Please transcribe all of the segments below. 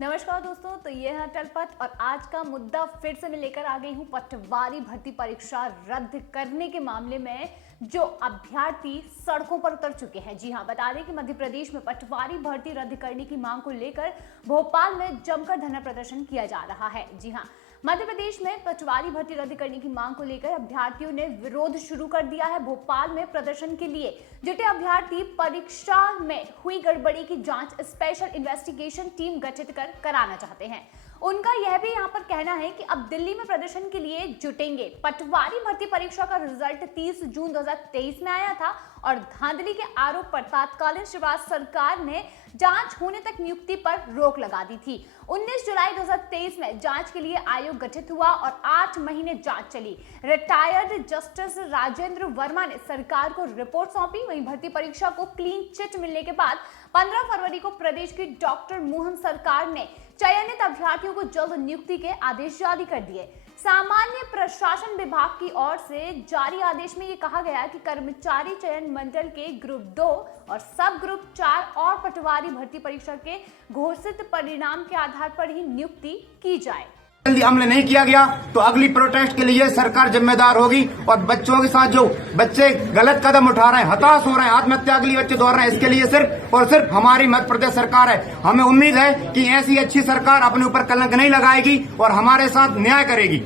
नमस्कार दोस्तों, तो ये है अटल पथ और आज का मुद्दा फिर से मैं लेकर आ गई हूँ पटवारी भर्ती परीक्षा रद्द करने के मामले में जो अभ्यर्थी सड़कों पर उतर चुके हैं। जी हाँ, बता दें कि मध्य प्रदेश में पटवारी भर्ती रद्द करने की मांग को लेकर भोपाल में जमकर धरना प्रदर्शन किया जा रहा है। जी हाँ, मध्य प्रदेश में पटवारी भर्ती रद्द करने की मांग को लेकर अभ्यर्थियों ने विरोध शुरू कर दिया है। भोपाल में प्रदर्शन के लिए जुटे अभ्यर्थी परीक्षा में हुई गड़बड़ी की जांच स्पेशल इन्वेस्टिगेशन टीम गठित कर कराना चाहते हैं। उनका यह भी यहाँ पर कहना है कि अब दिल्ली में प्रदर्शन के लिए जुटेंगे। पटवारी भर्ती परीक्षा का रिजल्ट 30 जून 2023 में आया था और धांधली के आरोप पर तत्कालीन शिवराज सरकार ने जांच होने तक नियुक्ति पर रोक लगा दी थी। 19 जुलाई 2023 में जांच के लिए आयोग गठित हुआ और 8 महीने जांच चली। रिटायर्ड जस्टिस राजेंद्र वर्मा ने सरकार को रिपोर्ट सौंपी। वहीं भर्ती परीक्षा को क्लीन चिट मिलने के बाद 15 फरवरी को प्रदेश की डॉक्टर मोहन सरकार ने चयनित अभ्यर्थियों को जल्द नियुक्ति के आदेश जारी कर दिए। सामान्य प्रशासन विभाग की ओर से जारी आदेश में ये कहा गया कि कर्मचारी चयन मंडल के ग्रुप 2 और सब ग्रुप 4 और पटवारी भर्ती परीक्षा के घोषित परिणाम के आधार पर ही नियुक्ति की जाए। जल्दी अमल नहीं किया गया तो अगली प्रोटेस्ट के लिए सरकार जिम्मेदार होगी। और बच्चों के साथ जो बच्चे गलत कदम उठा रहे हैं, हताश हो रहे हैं, आत्महत्या के लिए बच्चे दौड़ रहे हैं, इसके लिए सिर्फ और सिर्फ हमारी मध्य प्रदेश सरकार है। हमें उम्मीद है कि ऐसी अच्छी सरकार अपने ऊपर कलंक नहीं लगाएगी और हमारे साथ न्याय करेगी।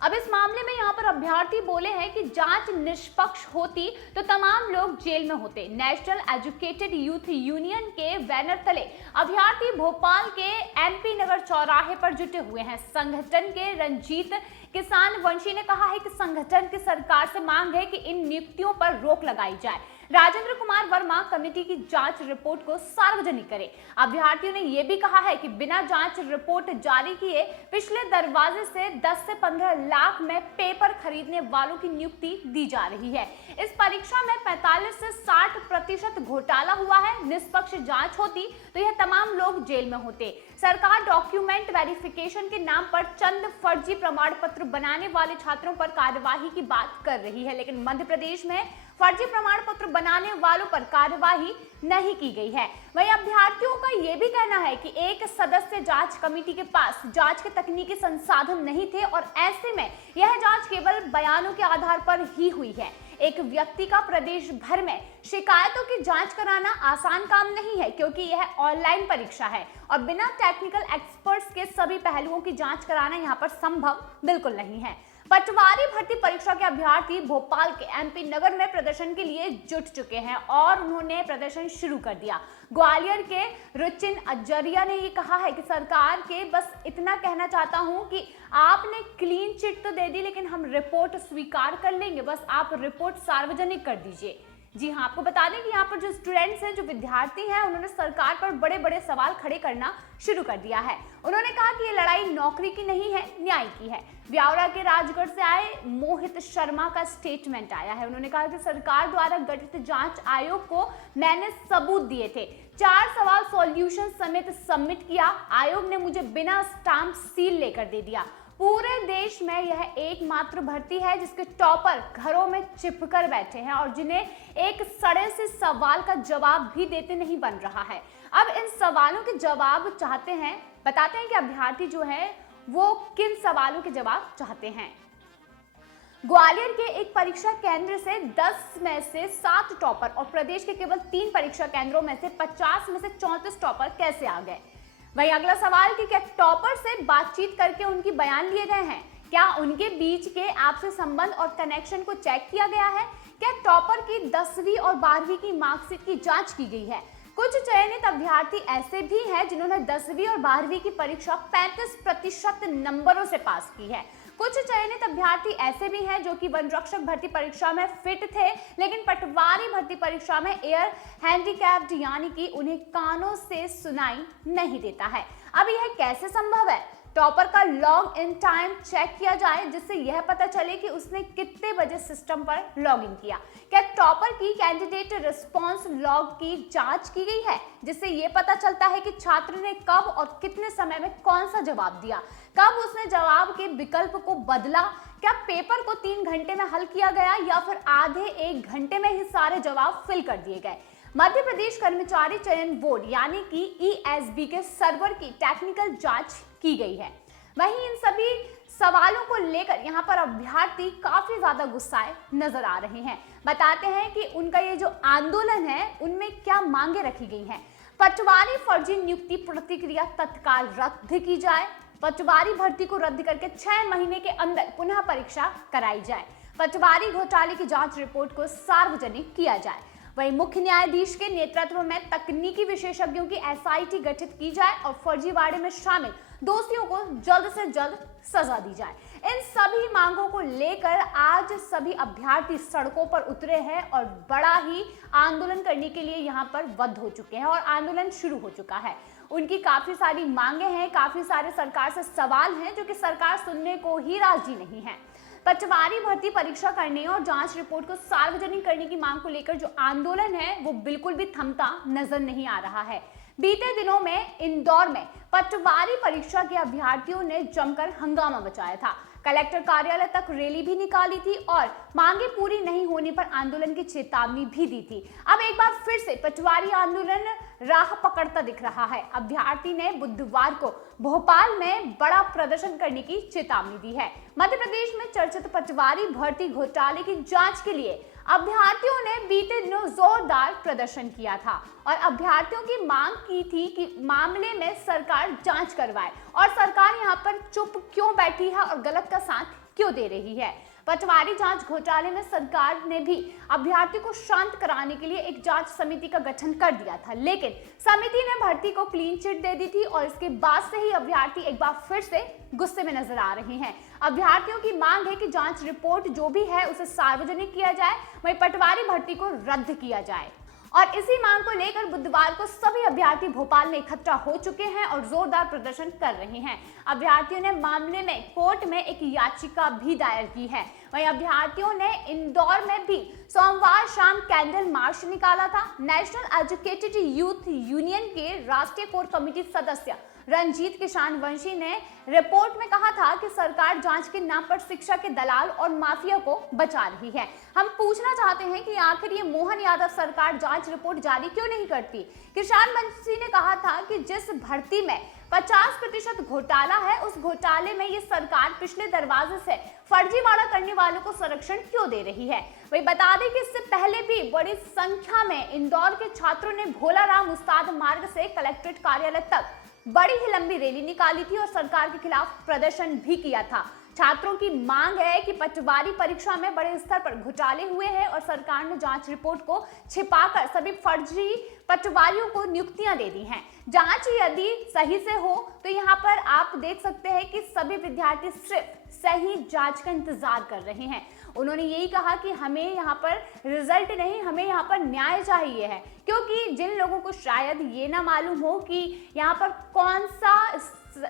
अब इस मामले में यहाँ पर अभ्यर्थी बोले हैं कि जांच निष्पक्ष होती तो तमाम लोग जेल में होते। नेशनल एजुकेटेड यूथ यूनियन के बैनर तले अभ्यर्थी भोपाल के एमपी नगर चौराहे पर जुटे हुए हैं। संगठन के रंजीत किसान वंशी ने कहा है कि संगठन की सरकार से मांग है कि इन नियुक्तियों पर रोक लगाई जाए। राजेंद्र कुमार वर्मा कमेटी की जांच रिपोर्ट को सार्वजनिक करे। अभ्यर्थियों ने यह भी कहा है कि बिना जांच रिपोर्ट जारी किए पिछले दरवाजे से 10 से 15 लाख में पेपर खरीदने वालों की नियुक्ति दी जा रही है। इस परीक्षा में 45 से 60% घोटाला हुआ है। निष्पक्ष जांच होती तो यह तमाम लोग जेल में होते। सरकार डॉक्यूमेंट वेरिफिकेशन के नाम पर चंद फर्जी प्रमाण पत्र बनाने वाले छात्रों पर कार्यवाही की बात कर रही है, लेकिन मध्य प्रदेश में फर्जी प्रमाण पत्र बनाने वालों पर कार्यवाही नहीं की गई है। वहीं अभ्यर्थियों का यह भी कहना है कि एक सदस्य जांच कमेटी के पास जांच के तकनीकी संसाधन नहीं थे और ऐसे में यह जांच केवल बयानों के आधार पर ही हुई है। एक व्यक्ति का प्रदेश भर में शिकायतों की जांच कराना आसान काम नहीं है, क्योंकि यह ऑनलाइन परीक्षा है और बिना टेक्निकल एक्सपर्ट्स के सभी पहलुओं की जांच कराना यहाँ पर संभव बिल्कुल नहीं है। पटवारी भर्ती परीक्षा के अभ्यर्थी भोपाल के एमपी नगर में प्रदर्शन के लिए जुट चुके हैं और उन्होंने प्रदर्शन शुरू कर दिया। ग्वालियर के रुचिन अजरिया ने ये कहा है कि सरकार के बस इतना कहना चाहता हूं कि आपने क्लीन चिट तो दे दी, लेकिन हम रिपोर्ट स्वीकार कर लेंगे, बस आप रिपोर्ट सार्वजनिक कर दीजिए। जी हाँ, आपको बता दें कि यहाँ पर जो स्टूडेंट्स हैं, जो विद्यार्थी हैं, उन्होंने सरकार पर बड़े बड़े सवाल खड़े करना शुरू कर दिया है। उन्होंने कहा कि ये लड़ाई नौकरी की नहीं है, न्याय की है। ब्यावरा के राजगढ़ से आए मोहित शर्मा का स्टेटमेंट आया है। उन्होंने कहा कि सरकार द्वारा गठित जांच आयोग को मैंने सबूत दिए थे, 4 सवाल सॉल्यूशन समेत सबमिट किया। आयोग ने मुझे बिना स्टाम्प सील लेकर दे दिया। पूरे देश में यह एकमात्र भर्ती है जिसके टॉपर घरों में चिपकर बैठे हैं और जिन्हें एक सड़े से सवाल का जवाब भी देते नहीं बन रहा है। अब इन सवालों के जवाब चाहते हैं, बताते हैं कि अभ्यर्थी जो है वो किन सवालों के जवाब चाहते हैं। ग्वालियर के एक परीक्षा केंद्र से 10 में से 7 टॉपर और प्रदेश के केवल 3 परीक्षा केंद्रों में से 50 में से 34 टॉपर कैसे आ गए। वहीं अगला सवाल कि क्या टॉपर से बातचीत करके उनकी बयान लिए गए हैं? क्या उनके बीच के आपसी संबंध और कनेक्शन को चेक किया गया है? क्या टॉपर की 10वीं और 12वीं की मार्कशीट की जांच की गई है? कुछ चयनित अभ्यर्थी ऐसे भी हैं जिन्होंने 10वीं और 12वीं की परीक्षा 35% नंबरों से पास की है। कुछ चयनित अभ्यर्थी ऐसे भी हैं जो कि वन रक्षक भर्ती परीक्षा में फिट थे, लेकिन पटवारी भर्ती परीक्षा में एयर हैंडीकैप्ड यानी कि उन्हें कानों से सुनाई नहीं देता है। अब यह कैसे संभव है? टॉपर का लॉग इन टाइम चेक किया जाए जिससे यह पता चले कि उसने कितने बजे सिस्टम पर लॉग इन किया। क्या टॉपर की कैंडिडेट रिस्पांस लॉग की जांच की गई है जिससे यह पता चलता है कि छात्र ने कब और कितने समय में कौन सा जवाब दिया, कब उसने जवाब के विकल्प को बदला, क्या पेपर को 3 घंटे में हल किया गया या फिर आधे 1 घंटे में ही सारे जवाब फिल कर दिए गए। मध्य प्रदेश कर्मचारी चयन बोर्ड यानी कि ESB के सर्वर की टेक्निकल जांच की गई है। वहीं इन सभी सवालों को लेकर यहाँ पर अभ्यर्थी काफी ज्यादा गुस्साए नजर आ रहे हैं। बताते हैं कि उनका ये जो आंदोलन है उनमें क्या मांगे रखी गई हैं। पटवारी फर्जी नियुक्ति प्रतिक्रिया तत्काल रद्द की जाए, पटवारी भर्ती को रद्द करके 6 महीने के अंदर पुनः परीक्षा कराई जाए, पटवारी घोटाले की जांच रिपोर्ट को सार्वजनिक किया जाए। वहीं मुख्य न्यायाधीश के नेतृत्व में तकनीकी विशेषज्ञों की SIT गठित की जाए और फर्जीवाड़े में शामिल दोषियों को जल्द से जल्द सजा दी जाए। इन सभी मांगों को लेकर आज सभी अभ्यर्थी सड़कों पर उतरे हैं और बड़ा ही आंदोलन करने के लिए यहां पर बद्ध हो चुके हैं और आंदोलन शुरू हो चुका है। उनकी काफी सारी मांगे हैं, काफी सारे सरकार से सवाल हैं जो कि सरकार सुनने को ही राजी नहीं है। पटवारी भर्ती परीक्षा करने और जांच रिपोर्ट को सार्वजनिक करने की मांग को लेकर जो आंदोलन है वो बिल्कुल भी थमता नजर नहीं आ रहा है। बीते दिनों में इंदौर में पटवारी परीक्षा के अभ्यर्थियों ने जमकर हंगामा मचाया था। कलेक्टर कार्यालय तक रैली भी निकाली थी और मांगे पूरी नहीं होने पर आंदोलन की चेतावनी भी दी थी। अब एक बार फिर से पटवारी आंदोलन राह पकड़ता दिख रहा है। अभ्यर्थी ने बुधवार को भोपाल में बड़ा प्रदर्शन करने की चेतावनी दी है। मध्य प्रदेश में चर्चित पटवारी भर्ती घोटाले की जांच के लिए अभ्यर्थियों ने बीते दिनों जोरदार प्रदर्शन किया था और अभ्यर्थियों की मांग की थी कि मामले में सरकार जांच करवाए और सरकार यहां पर चुप क्यों बैठी है और गलत का साथ क्यों दे रही है। पटवारी जांच घोटाले में सरकार ने भी अभ्यर्थी को शांत कराने के लिए एक जांच समिति का गठन कर दिया था, लेकिन समिति ने भर्ती को क्लीन चिट दे दी थी और इसके बाद से ही अभ्यर्थी एक बार फिर से गुस्से में नजर आ रहे हैं। अभ्यर्थियों की मांग है कि जांच रिपोर्ट जो भी है उसे सार्वजनिक किया जाए, वहीं पटवारी भर्ती को रद्द किया जाए। और इसी मांग को लेकर बुधवार को सभी अभ्यर्थी भोपाल में इकट्ठा हो चुके हैं और जोरदार प्रदर्शन कर रहे हैं। अभ्यर्थियों ने मामले में कोर्ट में एक याचिका भी दायर की है। वहीं अभ्यर्थियों ने इंदौर में भी सोमवार शाम कैंडल मार्च निकाला था। नेशनल एजुकेटेड यूथ यूनियन के राष्ट्रीय कोर कमेटी सदस्य रंजीत किशन वंशी ने रिपोर्ट में कहा था कि सरकार जांच के नाम पर शिक्षा के दलाल और माफिया को बचा रही है। हम पूछना चाहते हैं कि आखिर ये मोहन यादव सरकार जांच रिपोर्ट जारी क्यों नहीं करती। किशन वंशी ने कहा था कि जिस भर्ती में 50% घोटाला है उस घोटाले में ये सरकार पिछले दरवाजे से फर्जीवाड़ा करने वालों को संरक्षण क्यों दे रही है। वही बता दें कि इससे पहले भी बड़ी संख्या में इंदौर के छात्रों ने भोलाराम उस्ताद मार्ग से कलेक्ट्रेट कार्यालय तक बड़ी ही लंबी रैली निकाली थी और सरकार के खिलाफ प्रदर्शन भी किया था। छात्रों की मांग है कि पटवारी परीक्षा में बड़े स्तर पर घोटाले हुए हैं और सरकार ने जांच रिपोर्ट को छिपाकर सभी फर्जी पटवारियों को नियुक्तियां दे दी हैं। जांच यदि सही से हो तो यहाँ पर आप देख सकते हैं कि सभी विद्यार्थी सिर्फ सही जांच का इंतजार कर रहे हैं। उन्होंने यही कहा कि हमें यहाँ पर रिजल्ट नहीं, हमें यहाँ पर न्याय चाहिए है, क्योंकि जिन लोगों को शायद ये ना मालूम हो कि यहाँ पर कौन सा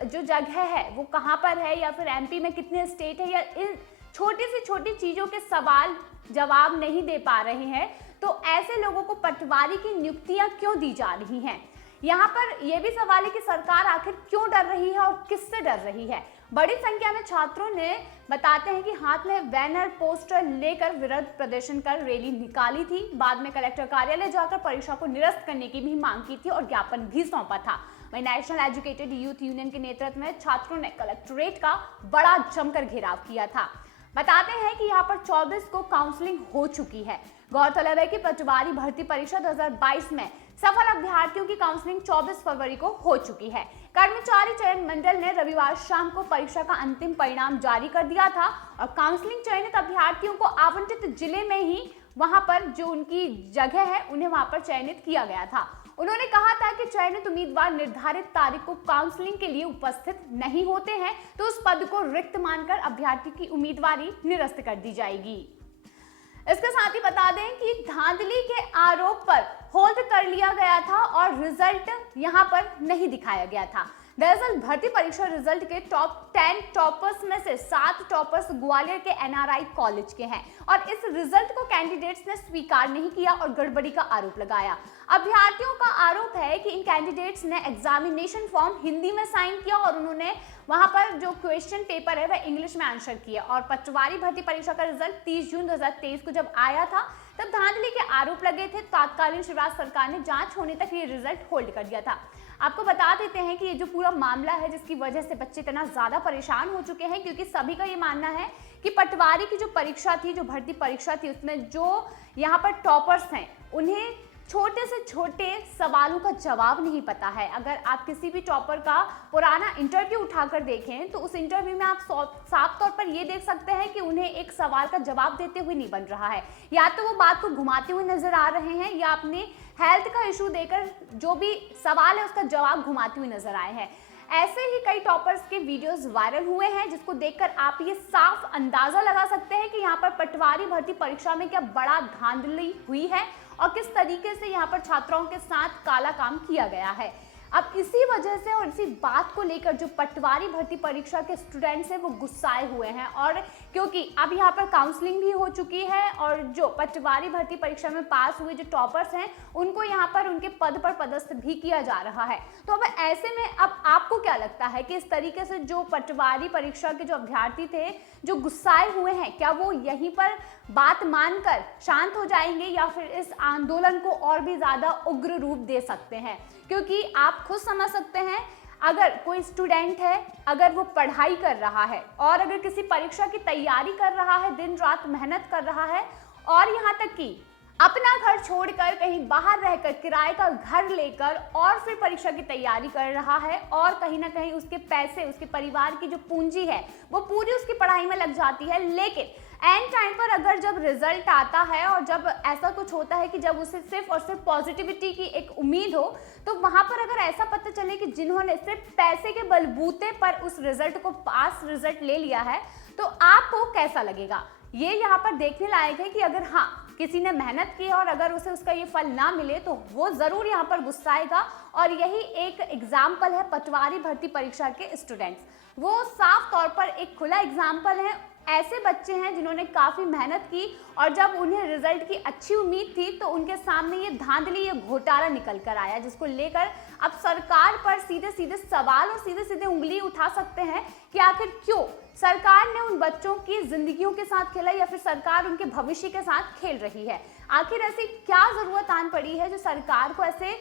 जो जगह है वो कहाँ पर है या फिर MP में कितने स्टेट है या इन छोटी से छोटी चीजों के सवाल जवाब नहीं दे पा रहे हैं, तो ऐसे लोगों को पटवारी की नियुक्तियां क्यों दी जा रही हैं। यहाँ पर यह भी सवाल है कि सरकार आखिर क्यों डर रही है और किससे डर रही है। बड़ी संख्या में छात्रों ने बताते हैं कि हाथ में बैनर पोस्टर लेकर विरोध प्रदर्शन कर रैली निकाली थी। बाद में कलेक्टर कार्यालय जाकर परीक्षा को निरस्त करने की भी मांग की थी और ज्ञापन भी सौंपा था। वहीं नेशनल एजुकेटेड यूथ यूनियन के नेतृत्व में छात्रों ने कलेक्ट्रेट का बड़ा जमकर घेराव किया था। बताते हैं कि यहाँ पर 24 को काउंसलिंग हो चुकी है। गौरतलब है कि पटवारी भर्ती परीक्षा 2022 में सफल अभ्यर्थियों की काउंसलिंग 24 फरवरी को हो चुकी है। कर्मचारी चयन मंडल ने रविवार शाम को परीक्षा का अंतिम परिणाम जारी कर दिया था और काउंसलिंग चयनित अभ्यर्थियों को आवंटित जिले में ही वहां पर जो उनकी जगह है उन्हें वहां पर चयनित किया गया था। उन्होंने कहा था कि चयनित उम्मीदवार निर्धारित तारीख को काउंसलिंग के लिए उपस्थित नहीं होते हैं तो उस पद को रिक्त मानकर अभ्यर्थी की उम्मीदवारी निरस्त कर दी जाएगी। इसके साथ ही बता दें कि धांधली के आरोप पर होल्ड कर लिया गया था और रिजल्ट यहां पर नहीं दिखाया गया था। दरअसल भर्ती परीक्षा रिजल्ट के टॉप 10 टॉपर्स में से 7 टॉपर्स ग्वालियर के एनआरआई कॉलेज के हैं और इस रिजल्ट को कैंडिडेट्स ने स्वीकार नहीं किया और गड़बड़ी का आरोप लगाया। अभ्यर्थियों का आरोप है कि इन कैंडिडेट्स ने एग्जामिनेशन फॉर्म हिंदी में साइन किया और उन्होंने वहां पर जो क्वेश्चन पेपर है वह इंग्लिश में आंसर किया और पटवारी भर्ती परीक्षा का रिजल्ट 30 जून 2023 को जब आया था तब धांधली के आरोप लगे थे। तत्कालीन शिवराज सरकार ने जांच होने तक ये रिजल्ट होल्ड कर दिया था। आपको बता देते हैं कि ये जो पूरा मामला है जिसकी वजह से बच्चे इतना ज्यादा परेशान हो चुके हैं, क्योंकि सभी का ये मानना है कि पटवारी की जो परीक्षा थी, जो भर्ती परीक्षा थी, उसमें जो यहाँ पर टॉपर्स हैं उन्हें छोटे से छोटे सवालों का जवाब नहीं पता है। अगर आप किसी भी टॉपर का पुराना इंटरव्यू उठाकर देखें तो उस इंटरव्यू में आप साफ तौर पर ये देख सकते हैं कि उन्हें एक सवाल का जवाब देते हुए नहीं बन रहा है, या तो वो बात को घुमाते हुए नजर आ रहे हैं या अपने हेल्थ का इशू देकर जो भी सवाल है उसका जवाब घुमाते हुए नजर आए हैं। ऐसे ही कई टॉपर्स के वीडियोस वायरल हुए हैं जिसको देखकर आप ये साफ अंदाजा लगा सकते हैं कि यहाँ पर पटवारी भर्ती परीक्षा में क्या बड़ा धांधली हुई है और किस तरीके से यहाँ पर छात्राओं के साथ काला काम किया गया है। अब इसी वजह से और इसी बात को लेकर जो पटवारी भर्ती परीक्षा के स्टूडेंट्स हैं वो गुस्साए हुए हैं, और क्योंकि अब यहाँ पर काउंसलिंग भी हो चुकी है और जो पटवारी भर्ती परीक्षा में पास हुए जो टॉपर्स हैं उनको यहाँ पर उनके पद पर पदस्थ भी किया जा रहा है। तो अब ऐसे में अब आपको क्या लगता है कि इस तरीके से जो पटवारी परीक्षा के जो अभ्यर्थी थे जो गुस्साए हुए हैं, क्या वो यहीं पर बात मानकर शांत हो जाएंगे या फिर इस आंदोलन को और भी ज्यादा उग्र रूप दे सकते हैं? क्योंकि आप खुद समझ सकते हैं, अगर कोई स्टूडेंट है, अगर वो पढ़ाई कर रहा है और अगर किसी परीक्षा की तैयारी कर रहा है, दिन रात मेहनत कर रहा है और यहाँ तक कि अपना घर छोड़कर कहीं बाहर रहकर किराए का घर लेकर और फिर परीक्षा की तैयारी कर रहा है और कहीं ना कहीं उसके पैसे, उसके परिवार की जो पूंजी है वो पूरी उसकी पढ़ाई में लग जाती है, लेकिन एंड टाइम पर अगर जब रिजल्ट आता है और जब ऐसा कुछ होता है कि जब उसे सिर्फ और सिर्फ पॉजिटिविटी की एक उम्मीद हो, तो वहां पर अगर ऐसा पता चले कि जिन्होंने सिर्फ पैसे के बलबूते पर उस रिजल्ट को पास रिजल्ट ले लिया है, तो आपको कैसा लगेगा? ये यहाँ पर देखने लायक है कि अगर हाँ किसी ने मेहनत की और अगर उसे उसका ये फल ना मिले तो वो जरूर यहाँ पर गुस्साएगा। और यही एक एग्जाम्पल है पटवारी भर्ती परीक्षा के स्टूडेंट्स, वो साफ तौर पर एक खुला एग्जाम्पल है। ऐसे बच्चे हैं जिन्होंने काफी मेहनत की और जब उन्हें रिजल्ट की अच्छी उम्मीद थी तो उनके सामने ये धांधली, ये घोटाला निकल कर आया, जिसको लेकर अब सरकार पर सीधे सीधे सवाल और सीधे सीधे उंगली उठा सकते हैं कि आखिर क्यों सरकार ने उन बच्चों की जिंदगियों के साथ खेला या फिर सरकार उनके भविष्य के साथ खेल रही है। आखिर ऐसी क्या जरूरत आन पड़ी है जो सरकार को ऐसे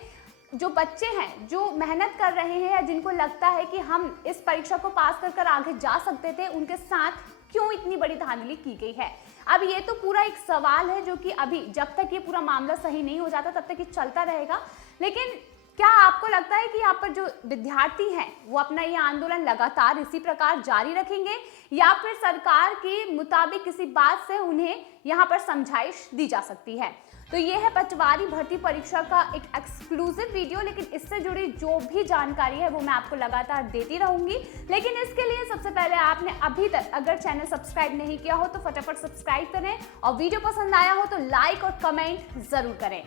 जो बच्चे हैं जो मेहनत कर रहे हैं या जिनको लगता है कि हम इस परीक्षा को पास कर कर आगे जा सकते थे, उनके साथ क्यों इतनी बड़ी धांधली की गई है? अब ये तो पूरा एक सवाल है जो कि अभी जब तक ये पूरा मामला सही नहीं हो जाता तब तक ये चलता रहेगा। लेकिन क्या आपको लगता है कि यहाँ पर जो विद्यार्थी हैं वो अपना ये आंदोलन लगातार इसी प्रकार जारी रखेंगे या फिर सरकार के मुताबिक किसी बात से उन्हें यहाँ पर समझाइश दी जा सकती है? तो ये है पटवारी भर्ती परीक्षा का एक एक्सक्लूसिव वीडियो, लेकिन इससे जुड़ी जो भी जानकारी है वो मैं आपको लगातार देती रहूंगी। लेकिन इसके लिए सबसे पहले आपने अभी तक अगर चैनल सब्सक्राइब नहीं किया हो तो फटाफट सब्सक्राइब करें और वीडियो पसंद आया हो तो लाइक और कमेंट जरूर करें।